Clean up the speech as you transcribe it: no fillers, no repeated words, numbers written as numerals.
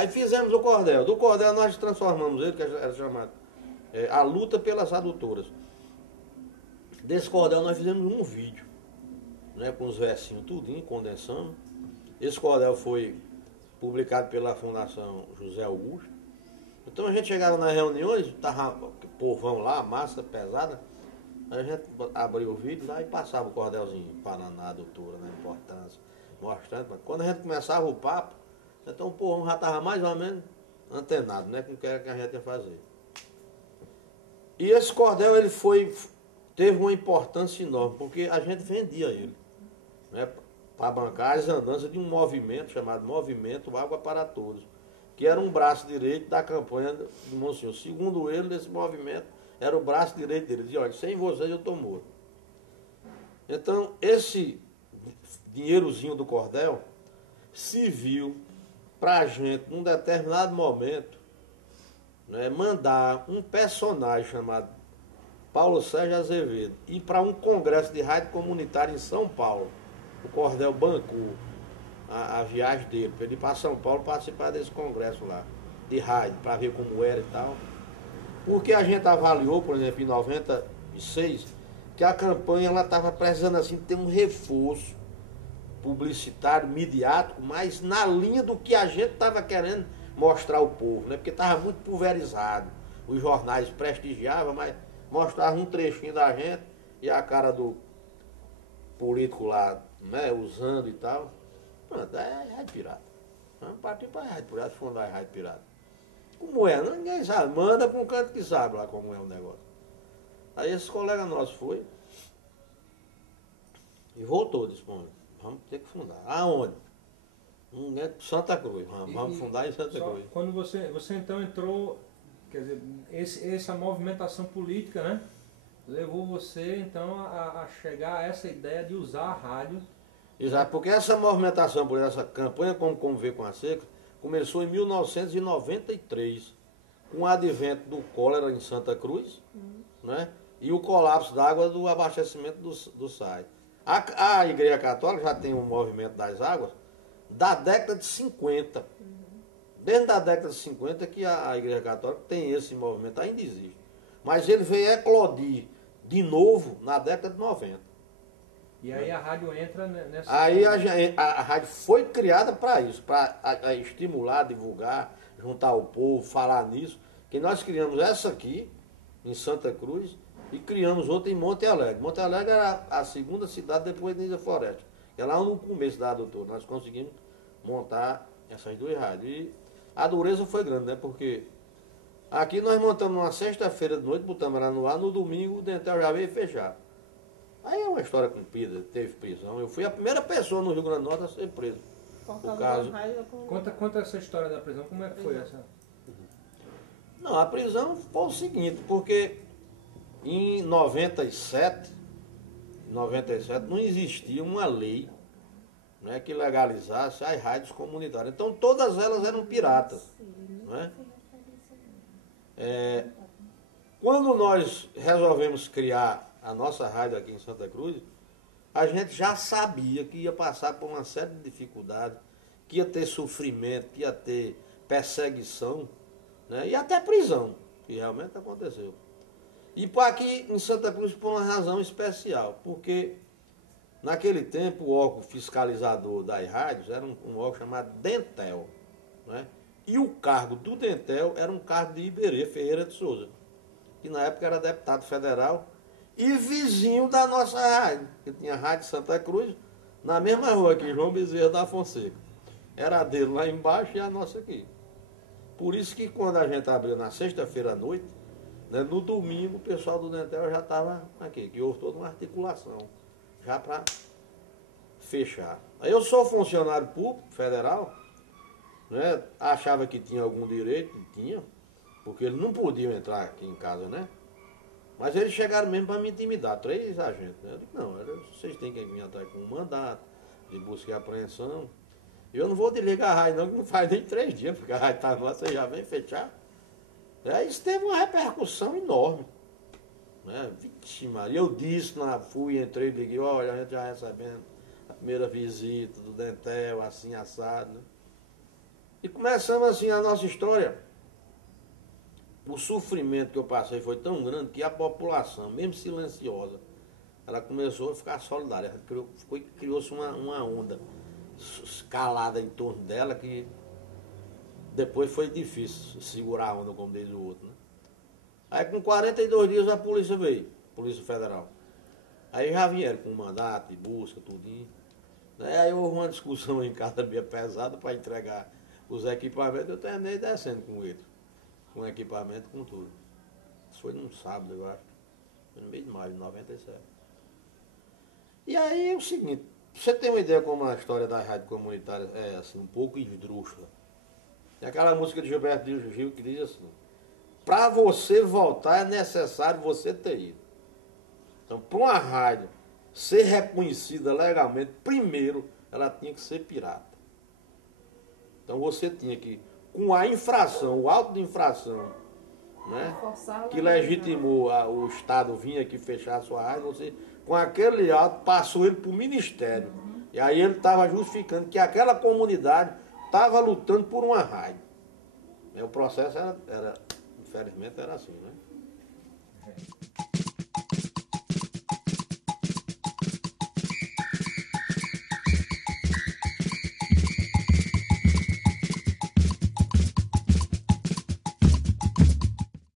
Aí fizemos o cordel. Do cordel nós transformamos ele, que era chamado A Luta pelas Adutoras. Desse cordel nós fizemos um vídeo, né, com os versinhos tudinho, condensando. Esse cordel foi publicado pela Fundação José Augusto. Então a gente chegava nas reuniões, tava povão lá, massa pesada, a gente abria o vídeo lá e passava o cordelzinho, Paraná, Adutora, né, importância, mostrando. Mas quando a gente começava o papo, então o povão já estava mais ou menos antenado, né, com o que a gente ia fazer. E esse cordel, ele teve uma importância enorme, porque a gente vendia ele, né, para bancar as andanças de um movimento chamado Movimento Água para Todos, que era um braço direito da campanha do Monsenhor. Segundo ele, esse movimento era o braço direito dele. Ele dizia, olha, sem vocês eu estou morto. Então, esse dinheirozinho do cordel serviu para a gente, num determinado momento, né, mandar um personagem chamado Paulo Sérgio Azevedo ir para um congresso de rádio comunitário em São Paulo. O cordel bancou a viagem dele, para ele ir para São Paulo participar desse congresso lá, de rádio, para ver como era e tal. Porque a gente avaliou, por exemplo, em 96, que a campanha estava precisando assim, ter um reforço publicitário, midiático, mas na linha do que a gente estava querendo mostrar ao povo, né? Porque estava muito pulverizado. Os jornais prestigiavam, mas mostravam um trechinho da gente e a cara do político lá, né, usando e tal. Pronto, é Rádio Pirata. Vamos partir para a Rádio Pirata, fundar a Rádio Pirata. Como é? Ninguém sabe. Manda para um canto que sabe lá como é o negócio. Aí esse colega nosso foi e voltou, disse, vamos ter que fundar. Aonde? Santa Cruz. Vamos fundar em Santa Cruz. Quando você então entrou, quer dizer, essa movimentação política, né? Levou você então a chegar a essa ideia de usar a rádio. Exato, porque essa movimentação por essa campanha como Conviver com a Seca começou em 1993, com o advento do cólera em Santa Cruz, né, e o colapso d'água do abastecimento do SAI. A Igreja Católica já tem um movimento das águas da década de 50. Desde a década de 50 que a Igreja Católica tem esse movimento, ainda existe. Mas ele veio eclodir de novo na década de 90. E aí a rádio entra nessa... Aí a rádio foi criada para isso, para estimular, divulgar, juntar o povo, falar nisso. Que nós criamos essa aqui, em Santa Cruz, e criamos outra em Monte Alegre. Monte Alegre era a segunda cidade depois de Nisa Floresta. Que é lá no começo da doutora. Nós conseguimos montar essas duas rádios. E a dureza foi grande, né? Porque aqui nós montamos uma sexta-feira de noite, botamos ela no ar, no domingo o Dentel já veio fechar. Aí é uma história cumprida, teve prisão. Eu fui a primeira pessoa no Rio Grande do Norte a ser preso. Por caso... Conta essa história da prisão, como é que foi essa? Não, a prisão foi o seguinte, porque em 97 não existia uma lei, né, que legalizasse as rádios comunitárias. Então todas elas eram piratas. Né? Quando nós resolvemos criar a nossa rádio aqui em Santa Cruz, a gente já sabia que ia passar por uma série de dificuldades, que ia ter sofrimento, que ia ter perseguição, né? E até prisão, que realmente aconteceu. E aqui em Santa Cruz por uma razão especial, porque naquele tempo o órgão fiscalizador das rádios era um órgão chamado Dentel, né? E o cargo do Dentel era um cargo de Iberê Ferreira de Souza, que na época era deputado federal e vizinho da nossa rádio, que tinha a Rádio Santa Cruz, na mesma rua aqui, João Bezerra da Fonseca. Era a dele lá embaixo e a nossa aqui. Por isso que quando a gente abriu na sexta-feira à noite, né, no domingo o pessoal do Dentel já estava aqui, que houve toda uma articulação, já para fechar. Aí eu sou funcionário público federal, né, achava que tinha algum direito, tinha, porque eles não podiam entrar aqui em casa, né? Mas eles chegaram mesmo para me intimidar, 3 agentes. Né? Eu disse, não, vocês têm que vir atrás com um mandato de busca e apreensão. Eu não vou desligar a rádio não, que não faz nem 3 dias, porque a rádio está nossa, você já vem fechar. Isso teve uma repercussão enorme. Né? Vixe, Maria, eu disse, entrei, liguei, olha, a gente já recebendo a primeira visita do Dentel, assim, assado. Né? E começamos assim a nossa história. O sofrimento que eu passei foi tão grande que a população, mesmo silenciosa, ela começou a ficar solidária. Criou-se uma onda escalada em torno dela que depois foi difícil segurar a onda, como diz o outro, né? Aí com 42 dias a polícia veio, Polícia Federal. Aí já vieram com mandato de busca, tudinho. Aí houve uma discussão em casa minha pesada para entregar os equipamentos. Eu terminei descendo com eles, com equipamento, com tudo. Isso foi num sábado, eu acho. Foi no mês de maio de 97. E aí é o seguinte, você tem uma ideia como a história da rádio comunitária é assim, um pouco esdrúxula. Tem aquela música de Gilberto Gil que diz assim: para você voltar é necessário você ter ido. Então, para uma rádio ser reconhecida legalmente, primeiro ela tinha que ser pirata. Então você tinha que, com a infração, o auto de infração, né, que legitimou o Estado vir aqui fechar a sua rádio, você, com aquele auto, passou ele para o Ministério. E aí ele estava justificando que aquela comunidade estava lutando por uma rádio. O processo era, infelizmente, era assim, né?